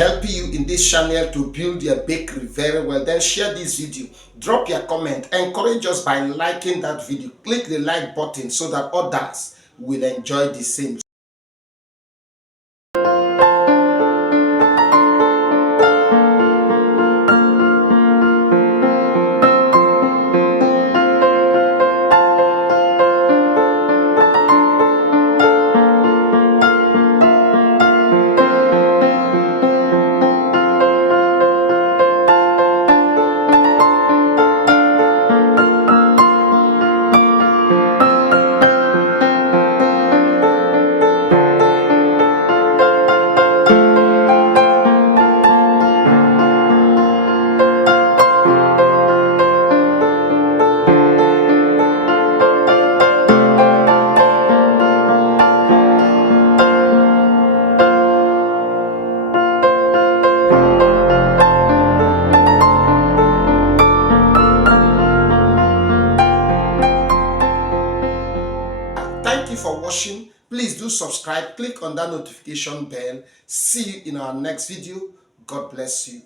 help you in this channel to build your bakery very well, then share this video, drop your comment, encourage us by liking that video, click the like button so that others will enjoy the same. Thank you for watching. Please do subscribe, click on that notification bell. See you in our next video. God bless you.